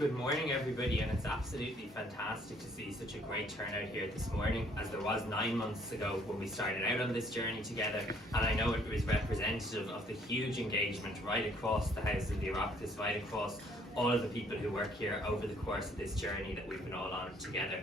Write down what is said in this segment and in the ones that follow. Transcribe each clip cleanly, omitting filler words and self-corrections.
Good morning, everybody, and it's absolutely fantastic to see such a great turnout here this morning, as there was 9 months ago when we started out on this journey together, and I know it was representative of the huge engagement right across the House of the Oireachtas, right across all of the people who work here over the course of this journey that we've been all on together.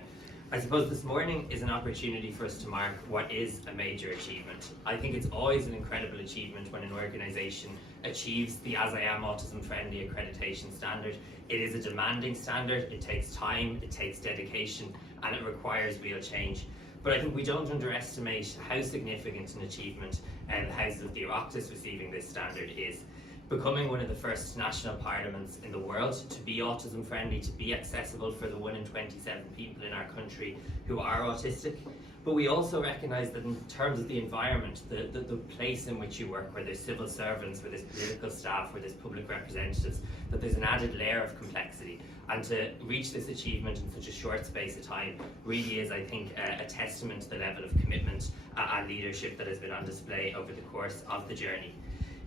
I suppose this morning is an opportunity for us to mark what is a major achievement. I think it's always an incredible achievement when an organisation achieves the AsIAm Autism-Friendly accreditation standard. It is a demanding standard, it takes time, it takes dedication, and it requires real change. But I think we don't underestimate how significant an achievement the House of the Oireachtas receiving this standard is. Becoming one of the first national parliaments in the world to be autism friendly, to be accessible for the 1 in 27 people in our country who are autistic. But we also recognise that in terms of the environment, the place in which you work, where there's civil servants, where there's political staff, where there's public representatives, that there's an added layer of complexity. And to reach this achievement in such a short space of time really is, I think, a testament to the level of commitment and leadership that has been on display over the course of the journey.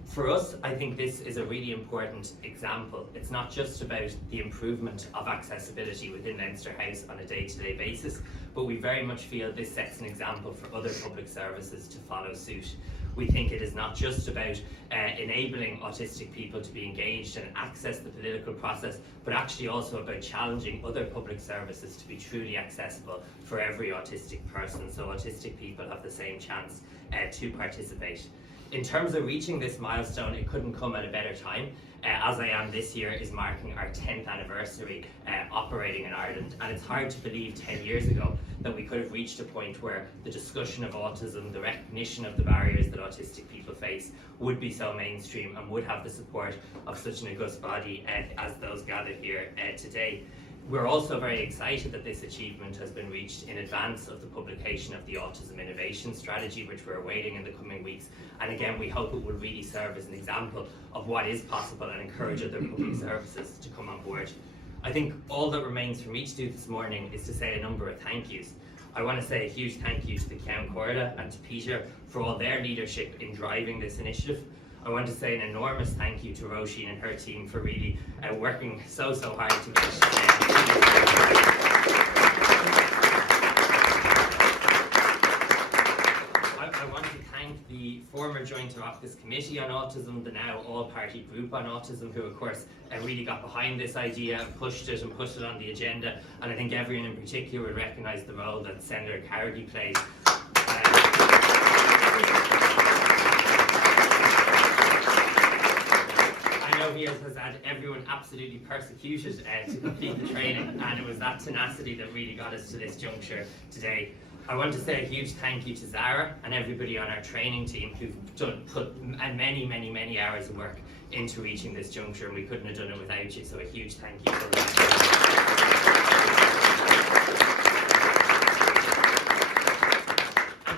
For us, I think this is a really important example. It's not just about the improvement of accessibility within Leinster House on a day-to-day basis, but we very much feel this sets an example for other public services to follow suit. We think it is not just about enabling autistic people to be engaged and access the political process, but actually also about challenging other public services to be truly accessible for every autistic person, so autistic people have the same chance to participate. In terms of reaching this milestone, it couldn't come at a better time. AsIAm this year is marking our 10th anniversary operating in Ireland, and it's hard to believe 10 years ago that we could have reached a point where the discussion of autism, the recognition of the barriers that autistic people face would be so mainstream and would have the support of such an august body as those gathered here today. We're also very excited that this achievement has been reached in advance of the publication of the Autism Innovation Strategy, which we're awaiting in the coming weeks. And again, we hope it will really serve as an example of what is possible and encourage other public services to come on board. I think all that remains for me to do this morning is to say a number of thank yous. I want to say a huge thank you to the Comhairle and to Peter for all their leadership in driving this initiative. I want to say an enormous thank you to Roisin and her team for really working so hard to get I want to thank the former Joint Oireachtas Committee on Autism, the now all-party group on autism, who of course really got behind this idea and pushed it on the agenda, and I think everyone in particular would recognise the role that Senator Carrigy played. He has had everyone absolutely persecuted to complete the training, and it was that tenacity that really got us to this juncture today. I want to say a huge thank you to Zara and everybody on our training team who've put many hours of work into reaching this juncture, and we couldn't have done it without you, so a huge thank you for that.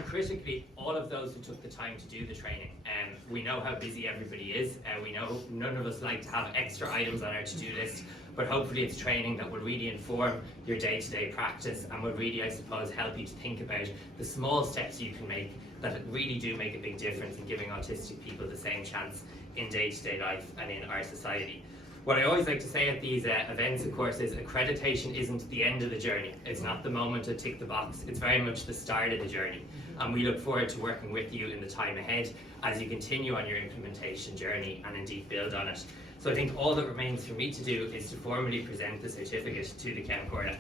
Critically, all of those who took the time to do the training. We know how busy everybody is. We know none of us like to have extra items on our to-do list, but hopefully it's training that will really inform your day-to-day practice and will really, I suppose, help you to think about the small steps you can make that really do make a big difference in giving autistic people the same chance in day-to-day life and in our society. What I always like to say at these events, of course, is accreditation isn't the end of the journey. It's not the moment to tick the box. It's very much the start of the journey. And we look forward to working with you in the time ahead as you continue on your implementation journey and indeed build on it. So I think all that remains for me to do is to formally present the certificate to the Comhairle.